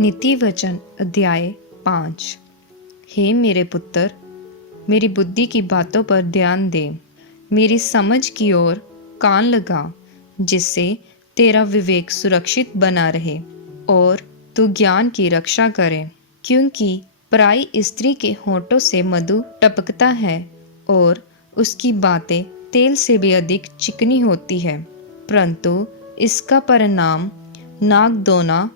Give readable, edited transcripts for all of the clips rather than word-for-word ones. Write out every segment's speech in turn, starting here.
नीति वचन अध्याय 5। हे मेरे पुत्र, मेरी बुद्धि की बातों पर ध्यान दे, मेरी समझ की ओर कान लगा, जिससे तेरा विवेक सुरक्षित बना रहे और तू ज्ञान की रक्षा करे। क्योंकि पराई स्त्री के होठों से मधु टपकता है और उसकी बातें तेल से भी अधिक चिकनी होती है, परंतु इसका परिणाम नागदोना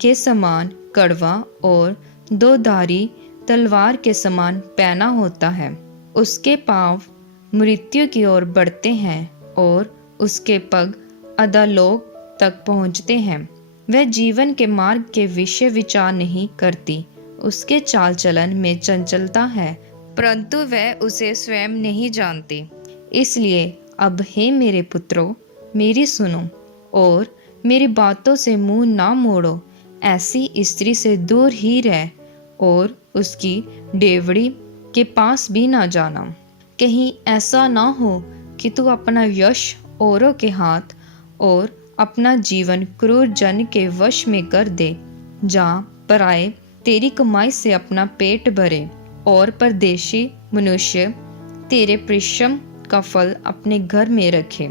के समान कड़वा और दो धारी तलवार के समान पैना होता है। उसके पांव मृत्यु की ओर बढ़ते हैं और उसके पग अधोलोक तक पहुंचते हैं। वह जीवन के मार्ग के विषय विचार नहीं करती। उसके चाल चलन में चंचलता है, परंतु वह उसे स्वयं नहीं जानती। इसलिए अब हे मेरे पुत्रों, मेरी सुनो और मेरी बातों से मुंह ना मोड़ो। ऐसी स्त्री से दूर ही रह और उसकी डेवड़ी के पास भी ना जाना। कहीं ऐसा ना हो कि तू अपना यश औरों के हाथ और अपना जीवन क्रूर जन के वश में कर दे, जहाँ पराए तेरी कमाई से अपना पेट भरे और परदेशी मनुष्य तेरे परिश्रम का फल अपने घर में रखे।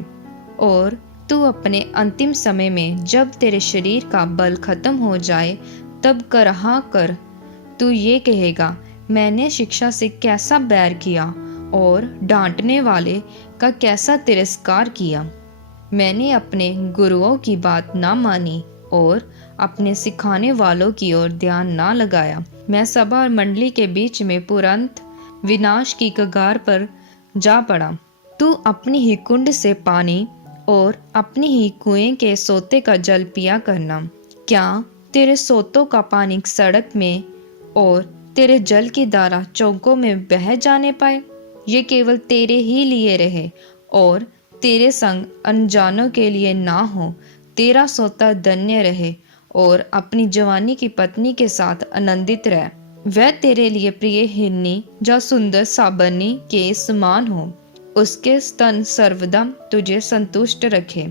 और तू अपने अंतिम समय में जब तेरे शरीर का बल खत्म हो जाए तब करहा कर तू ये कहेगा, मैंने शिक्षा से कैसा बैर किया और डांटने वाले का कैसा तिरस्कार किया। मैंने अपने गुरुओं की बात ना मानी और अपने सिखाने वालों की ओर ध्यान ना लगाया। मैं सभा और मंडली के बीच में तुरंत विनाश की कगार पर जा पड़ा। तू अपनी ही कुंड से पानी और अपनी ही कुएं के सोते का जल पिया करना। क्या तेरे सोतों का पानी सड़क में और तेरे जल की धारा चौकों में बह जाने पाए? ये केवल तेरे ही लिए रहे और तेरे संग अनजानों के लिए ना हो। तेरा सोता धन्य रहे और अपनी जवानी की पत्नी के साथ आनंदित रह। वह तेरे लिए प्रिय हिरनी जो सुंदर साबनी के समान हो। उसके स्तन सर्वदा तुझे संतुष्ट रखे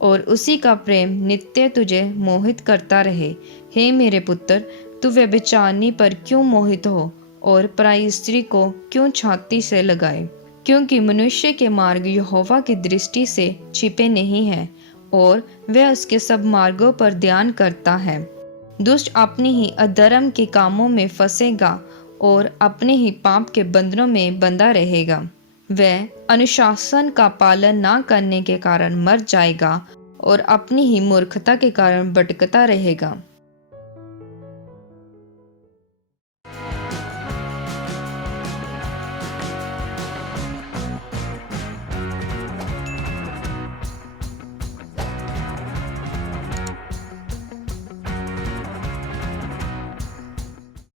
और उसी का प्रेम नित्य तुझे मोहित करता रहे। हे मेरे पुत्र, तू व्यभिचारिणी पर क्यों मोहित हो और पराई स्त्री को क्यों छाती से लगाए? क्योंकि मनुष्य के मार्ग यहोवा की दृष्टि से छिपे नहीं हैं और वह उसके सब मार्गों पर ध्यान करता है। दुष्ट अपनी ही अधर्म के कामों में फंसेगा और अपने ही पाप के बंधनों में बंधा रहेगा। वह अनुशासन का पालन ना करने के कारण मर जाएगा और अपनी ही मूर्खता के कारण भटकता रहेगा।